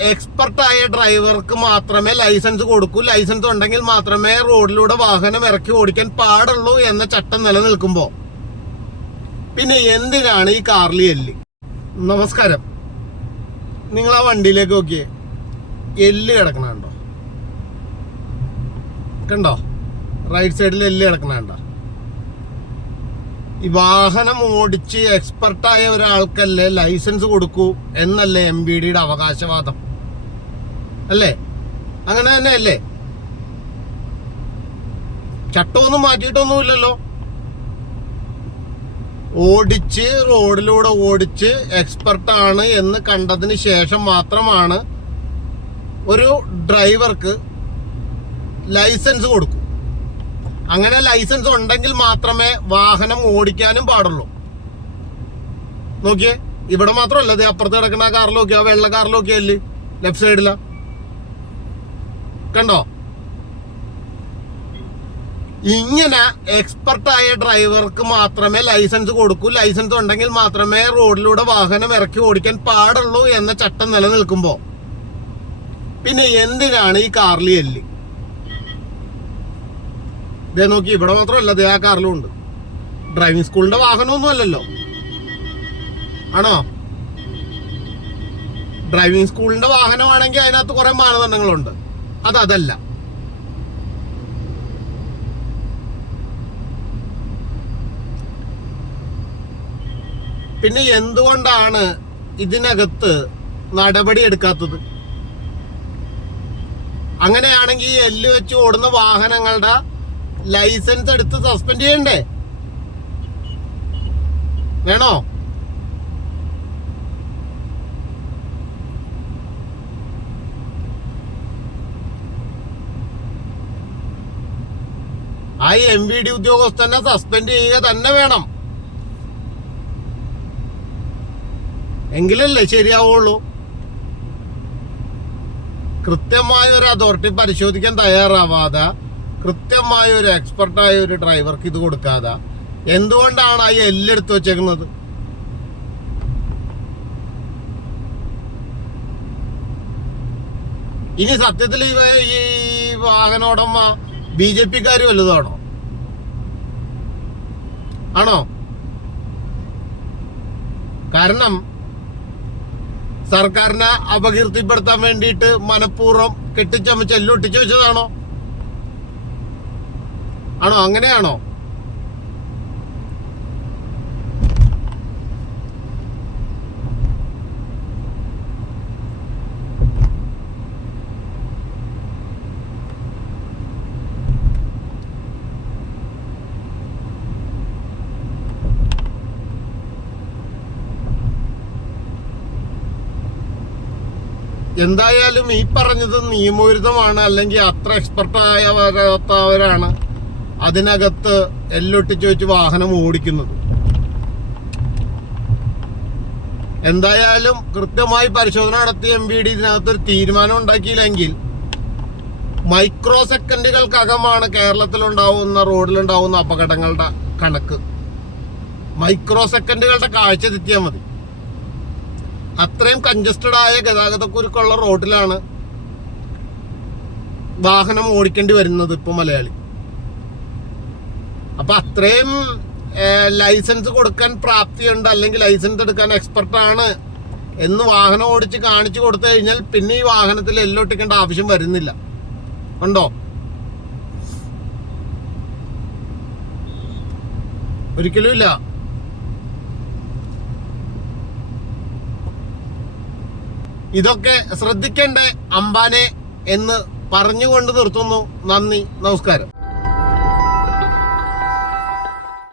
എക്സ്പെർട്ടായ ഡ്രൈവർക്ക് മാത്രമേ ലൈസൻസ് കൊടുക്കൂ. ലൈസൻസ് ഉണ്ടെങ്കിൽ മാത്രമേ റോഡിലൂടെ വാഹനം ഇറക്കി ഓടിക്കാൻ പാടുള്ളൂ എന്ന ചട്ടം നിലനിൽക്കുമ്പോ. പിന്നെ എന്തിനാണ് ഈ കാർലി എല്ല്? നമസ്കാരം. നിങ്ങൾ ആ വണ്ടിയിലേക്ക് നോക്കിയേ. എല്ല് കിടക്കണുണ്ടോ? കണ്ടോ? റൈറ്റ് സൈഡിൽ എല്ല് കിടക്കണുണ്ടോ? ഈ വാഹനം ഓടിച്ച് എക്സ്പെർട്ടായ ഒരാൾക്കല്ലേ ലൈസൻസ് കൊടുക്കൂ എന്നല്ലേ എം ബി ഡിയുടെ അവകാശവാദം. അല്ലേ? അങ്ങനെ തന്നെ അല്ലേ? ചട്ടമൊന്നും മാറ്റിയിട്ടൊന്നുമില്ലല്ലോ. ഓടിച്ച് റോഡിലൂടെ ഓടിച്ച് എക്സ്പെർട്ട് ആണ് എന്ന് കണ്ടതിന് ശേഷം മാത്രമാണ് ഒരു ഡ്രൈവർക്ക് ലൈസൻസ് കൊടുക്കും. അങ്ങനെ ലൈസൻസ് ഉണ്ടെങ്കിൽ മാത്രമേ വാഹനം ഓടിക്കാനും പാടുള്ളൂ. നോക്കിയേ ഇവിടെ മാത്രമല്ല അപ്പുറത്ത് കിടക്കുന്ന ആ കാറിൽ നോക്കിയാ വെള്ള കാറിൽ അല്ലേ ലെഫ്റ്റ് സൈഡിലാ. കണ്ടോ? ഇങ്ങനെ എക്സ്പെർട്ടായ ഡ്രൈവർക്ക് മാത്രമേ ലൈസൻസ് കൊടുക്കൂ. ലൈസൻസ് ഉണ്ടെങ്കിൽ മാത്രമേ റോഡിലൂടെ വാഹനം ഇറക്കി ഓടിക്കാൻ പാടുള്ളൂ എന്ന ചട്ടം നിലനിൽക്കുമ്പോ. പിന്നെ എന്തിനാണ് ഈ കാറിൽ എല്ല്? ഇതേ നോക്കി ഇവിടെ മാത്രമല്ല ദേ ആ കാറിലും ഉണ്ട്. ഡ്രൈവിംഗ് സ്കൂളിന്റെ വാഹനമൊന്നും അല്ലല്ലോ. ആണോ? ഡ്രൈവിംഗ് സ്കൂളിന്റെ വാഹനമാണെങ്കിൽ അതിനകത്ത് കുറെ മാനദണ്ഡങ്ങളുണ്ട്. അത് അതല്ല. പിന്നെ എന്തുകൊണ്ടാണ് ഇതിനകത്ത് നടപടി എടുക്കാത്തത്? അങ്ങനെയാണെങ്കിൽ എല്ല് വെച്ച് ഓടുന്ന വാഹനങ്ങളുടെ ലൈസൻസ് എടുത്ത് സസ്പെൻഡ് ചെയ്യണ്ടേ? വേണോ? ആ എം വി ഡി ഉദ്യോഗസ്ഥനെ സസ്പെൻഡ് ചെയ്യുക തന്നെ വേണം. എങ്കിലല്ലേ ശരിയാവുള്ളൂ. കൃത്യമായ ഒരു അതോറിറ്റി പരിശോധിക്കാൻ തയ്യാറാവാതെ കൃത്യമായ ഒരു എക്സ്പെർട്ടായ ഒരു ഡ്രൈവർക്ക് ഇത് കൊടുക്കാതെ എന്തുകൊണ്ടാണ് ആ എല്ലെടുത്ത് വെച്ചേക്കുന്നത്? ഇനി സത്യത്തിൽ ഈ വാഹനോടമ ബി ജെ പിക്കാർ വലുതാണോ? ആണോ? കാരണം സർക്കാരിനെ അപകീർത്തിപ്പെടുത്താൻ വേണ്ടിയിട്ട് മനഃപൂർവം കെട്ടിച്ചമച്ച് എല്ലൊട്ടിച്ചു വെച്ചതാണോ? ആണോ? അങ്ങനെയാണോ? എന്തായാലും ഈ പറഞ്ഞത് നിയമവിരുദ്ധമാണ് അല്ലെങ്കിൽ അത്ര എക്സ്പെർട്ടായ വരാത്തവരാണ് അതിനകത്ത് എല്ലൊട്ടിച്ച് വെച്ച് വാഹനം ഓടിക്കുന്നത്. എന്തായാലും കൃത്യമായി പരിശോധന നടത്തി എം ബി ഡി ഇതിനകത്ത് ഒരു തീരുമാനം ഉണ്ടാക്കിയില്ലെങ്കിൽ മൈക്രോ സെക്കൻഡുകൾക്കകമാണ് കേരളത്തിലുണ്ടാവുന്ന റോഡിലുണ്ടാവുന്ന അപകടങ്ങളുടെ കണക്ക്. മൈക്രോ സെക്കൻഡുകളുടെ കാഴ്ച തെറ്റിയാൽ മതി. അത്രയും കൺജസ്റ്റഡ് ആയ ഗതാഗതക്കുരുക്കുള്ള റോഡിലാണ് വാഹനം ഓടിക്കേണ്ടി വരുന്നത് ഇപ്പൊ മലയാളി. അപ്പൊ അത്രയും ലൈസൻസ് കൊടുക്കാൻ പ്രാപ്തിയുണ്ട് അല്ലെങ്കിൽ ലൈസൻസ് എടുക്കാൻ എക്സ്പെർട്ടാണ് എന്ന് വാഹനം ഓടിച്ച് കാണിച്ചു കൊടുത്തു കഴിഞ്ഞാൽ പിന്നെ ഈ വാഹനത്തിൽ എല്ലൊട്ടിക്കേണ്ട ആവശ്യം വരുന്നില്ല. ഉണ്ടോ? ഒരിക്കലും ഇല്ല. ഇതൊക്കെ ശ്രദ്ധിക്കേണ്ടേ അംബാനെ എന്ന് പറഞ്ഞുകൊണ്ട് നിർത്തുന്നു. നന്ദി നമസ്കാരം.